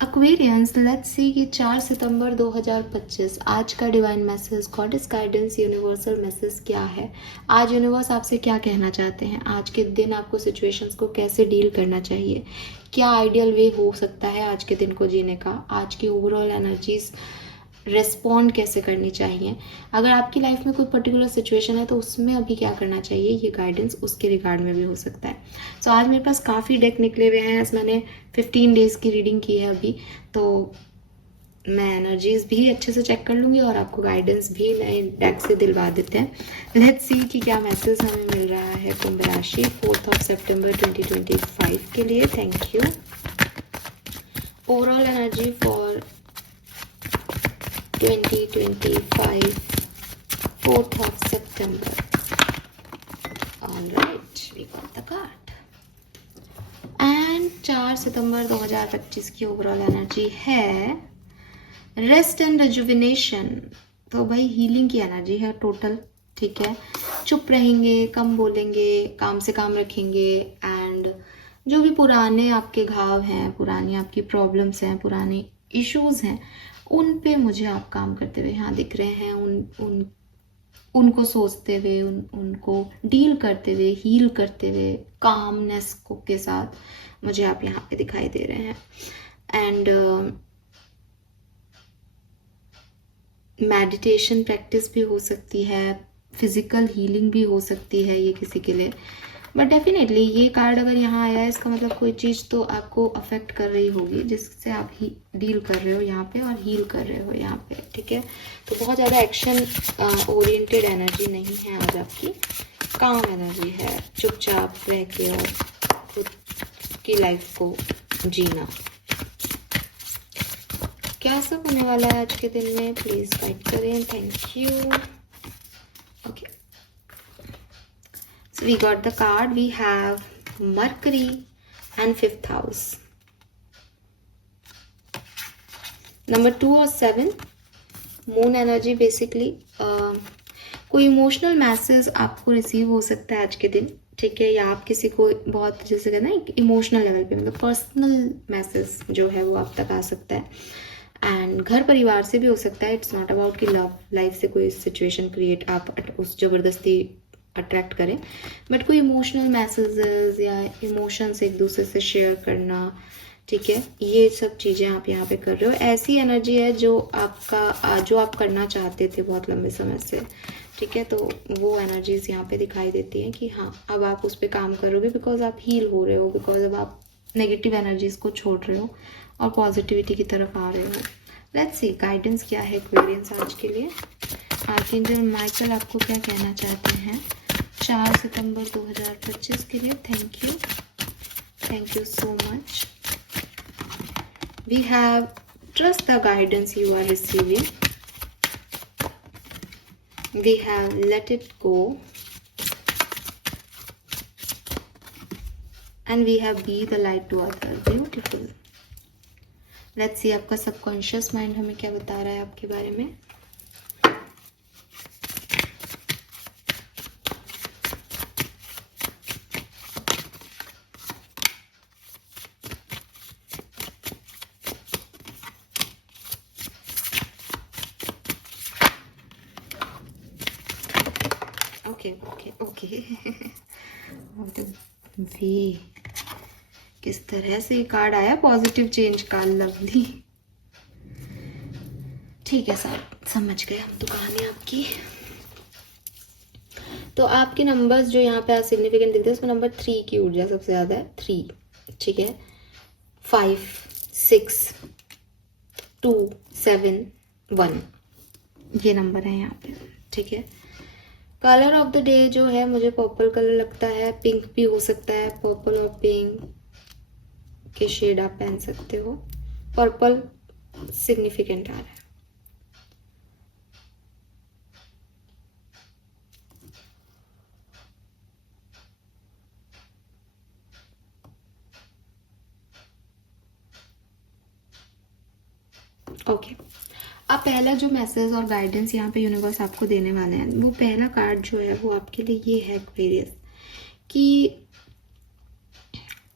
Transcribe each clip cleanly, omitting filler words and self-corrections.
Aquarians, let's see कि 4 सितंबर 2025 आज का divine message, goddess guidance, universal message क्या है। आज यूनिवर्स आपसे क्या कहना चाहते हैं, आज के दिन आपको सिचुएशंस को कैसे डील करना चाहिए, क्या आइडियल वे हो सकता है आज के दिन को जीने का, आज की ओवरऑल एनर्जीज रेस्पॉन्ड कैसे करनी चाहिए, अगर आपकी लाइफ में कोई पर्टिकुलर सिचुएशन है तो उसमें अभी क्या करना चाहिए, ये गाइडेंस उसके रिगार्ड में भी हो सकता है। सो आज मेरे पास काफ़ी डेक निकले हुए हैं, मैंने 15 डेज़ की रीडिंग की है अभी, तो मैं एनर्जीज भी अच्छे से चेक कर लूँगी और आपको गाइडेंस भी नए डेक से दिलवा देते हैं। लेट्स सी कि क्या मैसेज हमें मिल रहा है कुंभ राशि 4 सितंबर 2025 के लिए। Thank you. Overall energy for 2025 4 September. All right, we got the card. And 4 सितंबर 2025 की ओवरऑल एनर्जी है रेस्ट एंड रिजुविनेशन। तो भाई हीलिंग की एनर्जी है टोटल, ठीक है। चुप रहेंगे, कम बोलेंगे, काम से काम रखेंगे, एंड जो भी पुराने आपके घाव हैं, पुरानी आपकी प्रॉब्लम्स हैं, पुराने इश्यूज हैं, उन पे मुझे आप काम करते हुए यहाँ दिख रहे हैं। उनको सोचते हुए, उनको डील करते हुए, हील करते हुए, कामनेस को के साथ मुझे आप यहाँ पे दिखाई दे रहे हैं। एंड मेडिटेशन प्रैक्टिस भी हो सकती है, फिजिकल हीलिंग भी हो सकती है ये किसी के लिए। बट डेफिनेटली ये कार्ड अगर यहाँ आया है, इसका मतलब कोई चीज़ तो आपको अफेक्ट कर रही होगी जिससे आप ही डील कर रहे हो यहाँ पे और हील कर रहे हो यहाँ पे, ठीक है। तो बहुत ज़्यादा एक्शन ओरिएंटेड एनर्जी नहीं है आज आपकी, काम एनर्जी है, चुपचाप रह के और खुद की लाइफ को जीना। क्या सब होने वाला है आज के दिन में, प्लीज़ गाइड करें। Thank you. Okay, so we got the card, we have Mercury and 5th house, number 2 और 7 मून एनर्जी। बेसिकली कोई इमोशनल मैसेज आपको रिसीव हो सकता है आज के दिन, ठीक है, या आप किसी को बहुत जैसे कहना है इमोशनल लेवल पे, मतलब पर्सनल मैसेज जो है वो आप तक आ सकता है। एंड घर परिवार से भी हो सकता है, इट्स नॉट अबाउट कि लव लाइफ से कोई सिचुएशन क्रिएट आप उस जबरदस्ती अट्रैक्ट करें, बट कोई इमोशनल मैसेजेस या इमोशंस एक दूसरे से शेयर करना, ठीक है, ये सब चीज़ें आप यहाँ पे कर रहे हो। ऐसी एनर्जी है जो आप करना चाहते थे बहुत लंबे समय से, ठीक है। तो वो एनर्जीज यहाँ पे दिखाई देती हैं कि हाँ, अब आप उस पर काम करोगे बिकॉज आप हील हो रहे हो, बिकॉज अब आप नेगेटिव एनर्जीज को छोड़ रहे हो और पॉजिटिविटी की तरफ आ रहे हो। लेट्स सी गाइडेंस क्या है एक्वेरियंस आज के लिए। आर्कएंजल माइकल आपको क्या कहना चाहते हैं 4 सितंबर 2025 के लिए। Thank you so much. We have trust the guidance you are receiving, we have let it go, and we have be the light to other. Beautiful. Let's see आपका सबकॉन्शियस माइंड हमें क्या बता रहा है आपके बारे में। ओके वे किस तरह से कार्ड आया, पॉजिटिव चेंज का, लवली। ठीक है सर, समझ गए हम तो कहानी आपकी। तो आपके नंबर्स जो यहाँ पे सिग्निफिकेंट दिखते हैं उसमें नंबर 3 की ऊर्जा सबसे ज़्यादा है, 3, ठीक है, 5, 6, 2, 7, 1 ये नंबर है यहाँ पे, ठीक है। कलर ऑफ द डे जो है मुझे पर्पल कलर लगता है, पिंक भी हो सकता है, पर्पल और पिंक के शेड आप पहन सकते हो। पर्पल सिग्निफिकेंट आ रहा है। ओके, अब पहला जो मैसेज और गाइडेंस यहाँ पे यूनिवर्स आपको देने वाले हैं, वो पहला कार्ड जो है वो आपके लिए ये है एक्वेरियस, कि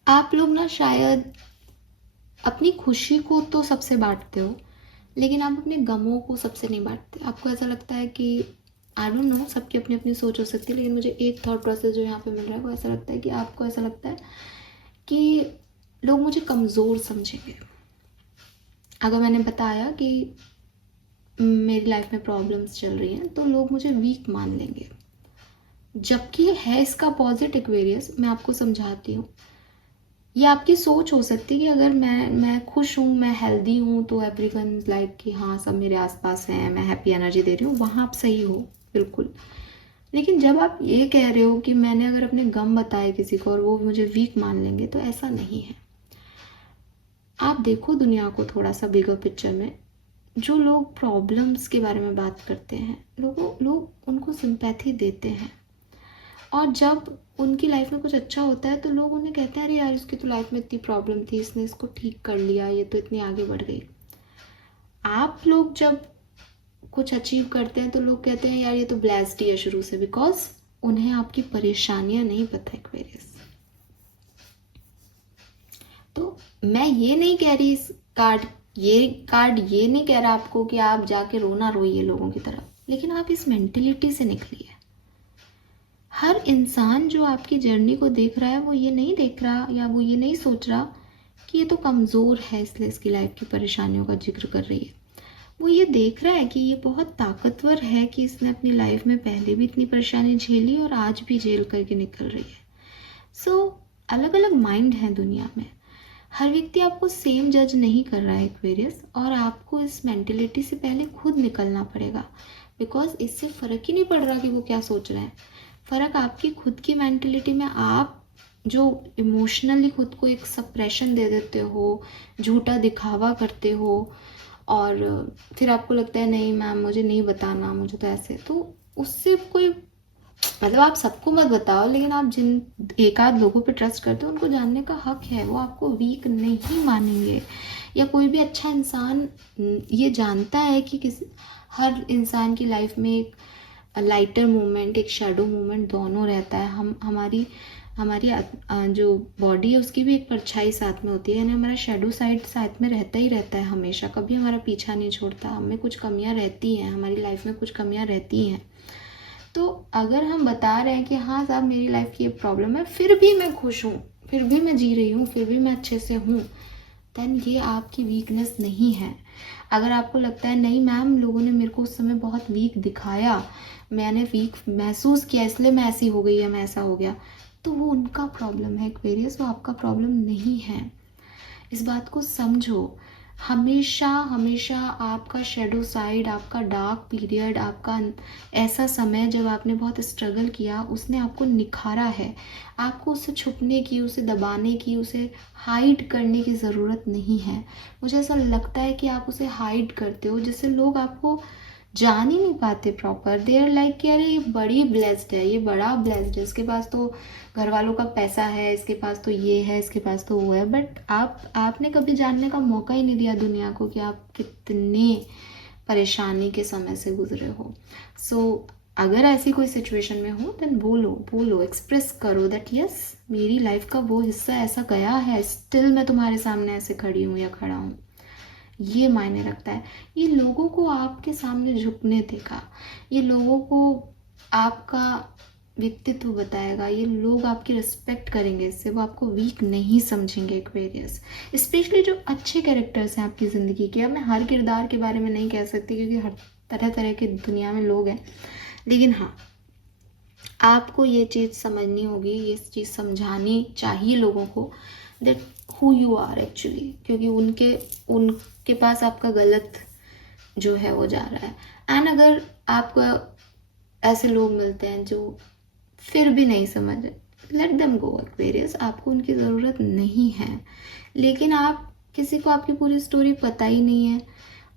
आप लोग ना शायद अपनी खुशी को तो सबसे बांटते हो, लेकिन आप अपने गमों को सबसे नहीं बांटते। आपको ऐसा लगता है कि आई डोंट नो, सबकी अपनी अपनी सोच हो सकती है, लेकिन मुझे एक थॉट प्रोसेस जो यहाँ पे मिल रहा है वो ऐसा लगता है कि आपको ऐसा लगता है कि लोग मुझे कमज़ोर समझेंगे अगर मैंने बताया कि मेरी लाइफ में प्रॉब्लम्स चल रही हैं, तो लोग मुझे वीक मान लेंगे। जबकि है इसका पॉजिटिव एक्वेरियस, मैं आपको समझाती हूँ। ये आपकी सोच हो सकती है कि अगर मैं खुश हूँ, मैं हेल्दी हूँ, तो एवरीवन लाइक कि हाँ सब मेरे आसपास हैं, मैं हैप्पी एनर्जी दे रही हूँ, वहाँ आप सही हो बिल्कुल। लेकिन जब आप ये कह रहे हो कि मैंने अगर अपने गम बताए किसी को और वो मुझे वीक मान लेंगे, तो ऐसा नहीं है। आप देखो दुनिया को थोड़ा सा बिगर पिक्चर में। जो लोग प्रॉब्लम्स के बारे में बात करते हैं, लोग उनको सिंपैथी देते हैं, और जब उनकी लाइफ में कुछ अच्छा होता है तो लोग उन्हें कहते हैं अरे यार इसकी तो लाइफ में इतनी प्रॉब्लम थी, इसने इसको ठीक कर लिया, ये तो इतनी आगे बढ़ गई। आप लोग जब कुछ अचीव करते हैं तो लोग कहते हैं यार ये तो ब्लेस्ड ही है शुरू से, बिकॉज उन्हें आपकी परेशानियां नहीं पता एक्वेरियस। तो मैं ये नहीं कह रही इस कार्ड ये नहीं कह रहा आपको कि आप जाके रोना रोइए लोगों की तरफ, लेकिन आप इस मेंटेलिटी से निकलिए। हर इंसान जो आपकी जर्नी को देख रहा है वो ये नहीं देख रहा या वो ये नहीं सोच रहा कि ये तो कमज़ोर है इसलिए इसकी लाइफ की परेशानियों का जिक्र कर रही है। वो ये देख रहा है कि ये बहुत ताकतवर है कि इसने अपनी लाइफ में पहले भी इतनी परेशानी झेली और आज भी झेल करके निकल रही है। सो अलग अलग माइंड है दुनिया में। हर व्यक्ति आपको सेम जज नहीं कर रहा है एक्वेरियस, और आपको इस मेंटेलिटी से पहले खुद निकलना पड़ेगा, बिकॉज इससे फ़र्क ही नहीं पड़ रहा कि वो क्या सोच रहे हैं। फ़र्क आपकी खुद की मेंटेलिटी में, आप जो इमोशनली खुद को एक सप्रेशन दे देते हो, झूठा दिखावा करते हो, और फिर आपको लगता है नहीं मैम मुझे नहीं बताना, मुझे तो ऐसे, तो उससे कोई मतलब आप सबको मत बताओ, लेकिन आप जिन एक आध लोगों पे ट्रस्ट करते हो उनको जानने का हक है, वो आपको वीक नहीं मानेंगे। या कोई भी अच्छा इंसान ये जानता है कि हर इंसान की लाइफ में एक लाइटर मोमेंट, एक शेडो मोमेंट दोनों रहता है। हमारी जो बॉडी है उसकी भी एक परछाई साथ में होती है, यानी हमारा शेडो साइड साथ में रहता ही रहता है हमेशा, कभी हमारा पीछा नहीं छोड़ता। हमें कुछ कमियां रहती हैं, हमारी लाइफ में कुछ कमियां रहती हैं। तो अगर हम बता रहे हैं कि हाँ साहब मेरी लाइफ की ये प्रॉब्लम है, फिर भी मैं खुश हूँ, फिर भी मैं जी रही हूँ, फिर भी मैं अच्छे से हूँ, देन ये आपकी वीकनेस नहीं है। अगर आपको लगता है नहीं मैम लोगों ने मेरे को उस समय बहुत वीक दिखाया, मैंने वीक महसूस किया इसलिए मैं ऐसी हो गई या मैं ऐसा हो गया, तो वो उनका प्रॉब्लम है एक्वेरियस, वो आपका प्रॉब्लम नहीं है। इस बात को समझो। हमेशा हमेशा आपका शेडो साइड, आपका डार्क पीरियड, आपका ऐसा समय जब आपने बहुत स्ट्रगल किया, उसने आपको निखारा है। आपको उसे छुपने की, उसे दबाने की, उसे हाइड करने की ज़रूरत नहीं है। मुझे ऐसा लगता है कि आप उसे हाइड करते हो, जिससे लोग आपको जान ही नहीं पाते प्रॉपर। दे आर लाइक कि अरे ये बड़ी ब्लेस्ड है, ये बड़ा ब्लेस्ड है, इसके पास तो घर वालों का पैसा है, इसके पास तो ये है, इसके पास तो वो है। बट आपने कभी जानने का मौका ही नहीं दिया दुनिया को कि आप कितने परेशानी के समय से गुजरे हो। सो अगर ऐसी कोई सिचुएशन में हो देन बोलो, एक्सप्रेस करो दैट यस मेरी लाइफ का वो हिस्सा ऐसा गया है, स्टिल मैं तुम्हारे सामने ऐसे खड़ी हूँ या खड़ा हूँ। ये मायने रखता है। ये लोगों को आपके सामने झुकने देगा, ये लोगों को आपका व्यक्तित्व बताएगा, ये लोग आपकी रिस्पेक्ट करेंगे, इससे वो आपको वीक नहीं समझेंगे एक्वेरियस। स्पेशली जो अच्छे कैरेक्टर्स हैं आपकी ज़िंदगी के। अब मैं हर किरदार के बारे में नहीं कह सकती क्योंकि हर तरह तरह के दुनिया में लोग हैं, लेकिन हाँ आपको ये चीज़ समझनी होगी, ये चीज़ समझानी चाहिए लोगों को that who you are actually, क्योंकि उनके पास आपका गलत जो है वो जा रहा है। एंड अगर आपको ऐसे लोग मिलते हैं जो फिर भी नहीं समझ, लेट देम गो एक्वेरियस, आपको उनकी ज़रूरत नहीं है। लेकिन आप किसी को आपकी पूरी स्टोरी पता ही नहीं है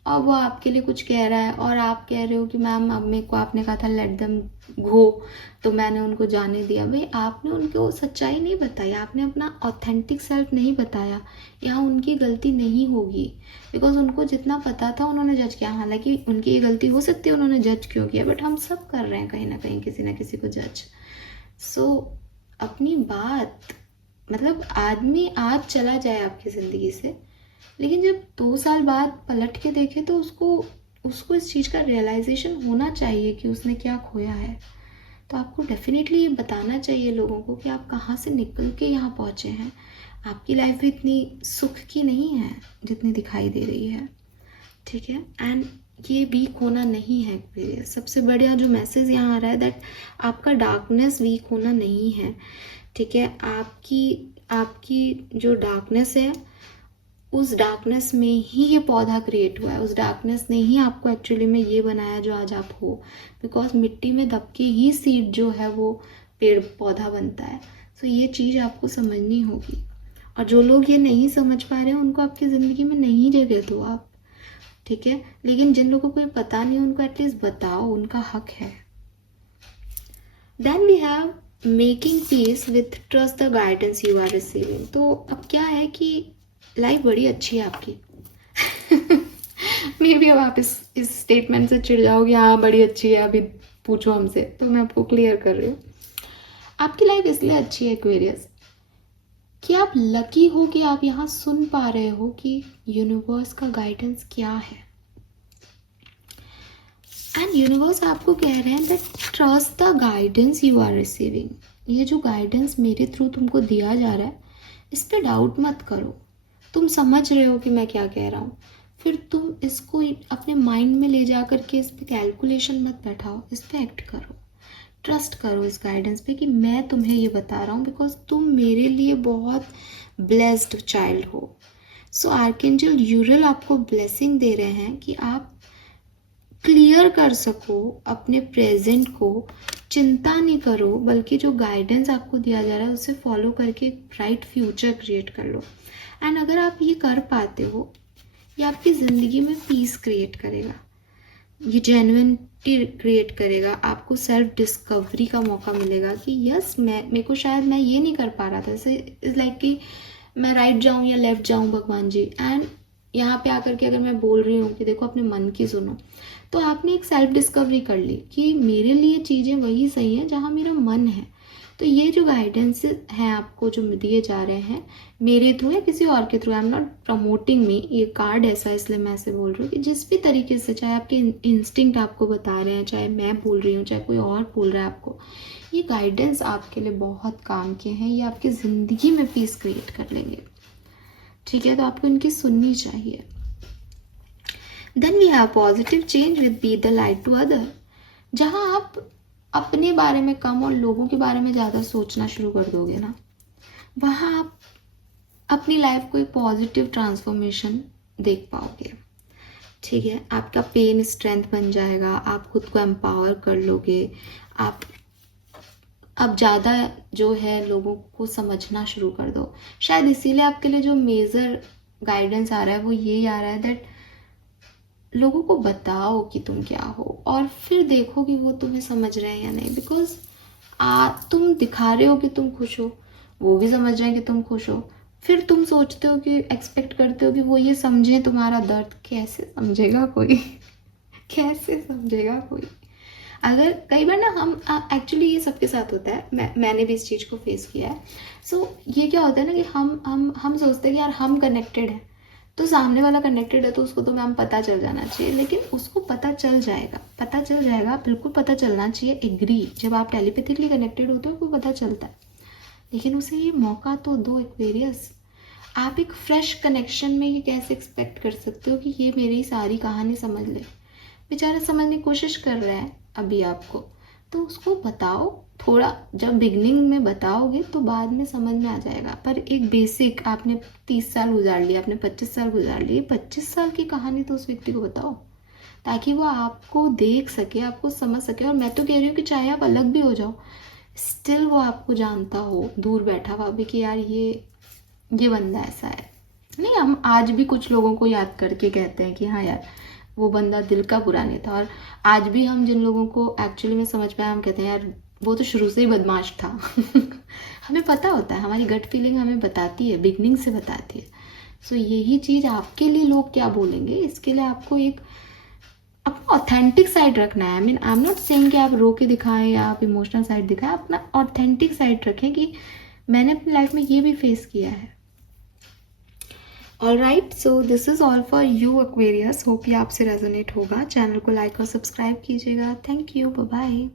और वो आपके लिए कुछ कह रहा है और आप कह रहे हो कि मैम अब मेरे को आपने कहा था लेट देम गो, तो मैंने उनको जाने दिया। भाई आपने उनको सच्चाई नहीं बताई, आपने अपना ऑथेंटिक सेल्फ नहीं बताया। यहाँ उनकी गलती नहीं होगी, बिकॉज उनको जितना पता था उन्होंने जज किया। हालांकि उनकी ये गलती हो सकती है उन्होंने जज क्यों किया, बट हम सब कर रहे हैं कहीं ना कहीं किसी ना किसी को जज। सो अपनी बात, मतलब आदमी आज चला जाए आपकी ज़िंदगी से, लेकिन जब 2 साल बाद पलट के देखे तो उसको उसको इस चीज़ का रियलाइजेशन होना चाहिए कि उसने क्या खोया है। तो आपको डेफिनेटली ये बताना चाहिए लोगों को कि आप कहाँ से निकल के यहाँ पहुँचे हैं। आपकी लाइफ भी इतनी सुख की नहीं है जितनी दिखाई दे रही है, ठीक है। एंड ये वीक होना नहीं है एक्वेरियस। सबसे बढ़िया जो मैसेज यहाँ आ रहा है दैट आपका डार्कनेस वीक होना नहीं है, ठीक है। आपकी आपकी जो डार्कनेस है, उस डार्कनेस में ही ये पौधा क्रिएट हुआ है, उस डार्कनेस ने ही आपको एक्चुअली में ये बनाया जो आज आप हो। बिकॉज मिट्टी में दब के ही सीड जो है वो पेड़ पौधा बनता है। सो ये चीज़ आपको समझनी होगी। और जो लोग ये नहीं समझ पा रहे हैं उनको आपकी ज़िंदगी में नहीं जगह दो आप, ठीक है। लेकिन जिन लोगों को कोई पता नहीं उनको एटलीस्ट बताओ, उनका हक है। Then we have making peace with trust the guidance you are receiving. तो अब क्या है कि लाइफ बड़ी अच्छी है आपकी। मे बी अब आप इस स्टेटमेंट से चिढ़ जाओगे, हाँ बड़ी अच्छी है, अभी पूछो हमसे, तो मैं आपको क्लियर कर रही हूँ। आपकी लाइफ इसलिए अच्छी है एक्वेरियस कि आप लकी हो कि आप यहाँ सुन पा रहे हो कि यूनिवर्स का गाइडेंस क्या है। एंड यूनिवर्स आपको कह रहे हैं that trust the guidance you are receiving. ये जो गाइडेंस मेरे थ्रू तुमको दिया जा रहा है, इस पर डाउट मत करो। तुम समझ रहे हो कि मैं क्या कह रहा हूँ, फिर तुम इसको अपने माइंड में ले जा करके इस पर कैलकुलेशन मत बैठाओ, इस पर एक्ट करो। ट्रस्ट करो इस गाइडेंस पे कि मैं तुम्हें ये बता रहा हूँ बिकॉज तुम मेरे लिए बहुत ब्लेस्ड चाइल्ड हो। सो आर्कएंजल यूरियल आपको ब्लेसिंग दे रहे हैं कि आप क्लियर कर सको अपने प्रेजेंट को। चिंता नहीं करो, बल्कि जो गाइडेंस आपको दिया जा रहा है उसे फॉलो करके एक ब्राइट फ्यूचर क्रिएट कर लो। एंड अगर आप ये कर पाते हो, ये आपकी ज़िंदगी में पीस क्रिएट करेगा, ये जेन्युइनिटी क्रिएट करेगा। आपको सेल्फ डिस्कवरी का मौका मिलेगा कि यस मेरे को शायद मैं ये नहीं कर पा रहा था। जैसे इज़ लाइक कि मैं राइट जाऊँ या लेफ्ट जाऊँ भगवान जी, एंड यहाँ पे आकर के अगर मैं बोल रही हूँ कि देखो अपने मन की सुनो, तो आपने एक सेल्फ डिस्कवरी कर ली कि मेरे लिए चीज़ें वही सही हैं जहाँ मेरा मन है। तो ये जो गाइडेंस हैं आपको जो दिए जा रहे हैं मेरे थ्रू या किसी और के through, I am not promoting me, ये कार्ड ऐसा इसलिए मैं ऐसे बोल रही हूँ कि जिस भी तरीके से, चाहे आपके इंस्टिंक्ट आपको बता रहे हैं, चाहे मैं बोल रही हूँ, चाहे कोई और बोल रहा है आपको, ये गाइडेंस आपके लिए बहुत काम के हैं। ये आपकी ज़िंदगी में पीस क्रिएट कर लेंगे, ठीक है। तो आपको इनकी सुननी चाहिए। Then we have positive change with be the light to other. जहाँ आप अपने बारे में कम और लोगों के बारे में ज़्यादा सोचना शुरू कर दोगे ना, वहाँ आप अपनी लाइफ को एक पॉजिटिव ट्रांसफॉर्मेशन देख पाओगे, ठीक है। आपका पेन स्ट्रेंथ बन जाएगा, आप खुद को एम्पावर कर लोगे, आप अब ज़्यादा जो है लोगों को समझना शुरू कर दो। शायद इसीलिए आपके लिए जो मेजर गाइडेंस आ रहा है वो ये आ रहा है दैट लोगों को बताओ कि तुम क्या हो, और फिर देखो कि वो तुम्हें समझ रहे हैं या नहीं। बिकॉज तुम दिखा रहे हो कि तुम खुश हो, वो भी समझ रहे हैं कि तुम खुश हो, फिर तुम सोचते हो कि एक्सपेक्ट करते हो कि वो ये समझे तुम्हारा दर्द। कैसे समझेगा कोई? कैसे समझेगा कोई? अगर कई बार ना हम एक्चुअली ये सबके साथ होता है, मैंने भी इस चीज़ को फेस किया है। सो ये क्या होता है ना कि हम सोचते हैं कि यार हम कनेक्टेड हैं, तो सामने वाला कनेक्टेड है तो उसको तो मैम पता चल जाना चाहिए। लेकिन उसको पता चल जाएगा, बिल्कुल पता चलना चाहिए, एग्री। जब आप टेलीपैथिकली कनेक्टेड होते हो तो पता चलता है, लेकिन उसे ये मौका तो दो एक्वेरियस। आप एक फ्रेश कनेक्शन में ये कैसे एक्सपेक्ट कर सकते हो कि ये मेरी सारी कहानी समझ ले? बेचारा समझने की कोशिश कर रहा है अभी आपको, तो उसको बताओ थोड़ा। जब बिगनिंग में बताओगे तो बाद में समझ में आ जाएगा। पर एक बेसिक, आपने 30 साल गुजार लिया, आपने 25 साल गुजार लिए, 25 साल की कहानी तो उस व्यक्ति को बताओ, ताकि वो आपको देख सके, आपको समझ सके। और मैं तो कह रही हूँ कि चाहे आप अलग भी हो जाओ, स्टिल वो आपको जानता हो दूर बैठा हुआ भी कि यार ये बंदा ऐसा है। नहीं, हम आज भी कुछ लोगों को याद करके कहते हैं कि हाँ यार वो बंदा दिल का बुरा नहीं था। और आज भी हम जिन लोगों को एक्चुअली में समझ पाए, हम कहते हैं यार वो तो शुरू से ही बदमाश था। हमें पता होता है, हमारी गट फीलिंग हमें बताती है, बिगनिंग से बताती है। सो यही चीज़ आपके लिए लोग क्या बोलेंगे, इसके लिए आपको एक अपना ऑथेंटिक साइड रखना है। आई एम नॉट सेइंग कि आप रो के दिखाएं या आप इमोशनल साइड दिखाएं, अपना ऑथेंटिक साइड रखें कि मैंने अपनी लाइफ में ये भी फेस किया है। Alright, so this is all for you Aquarius. Hope ये आपसे रेजोनेट होगा। चैनल को लाइक और सब्सक्राइब कीजिएगा। Thank you, bye bye.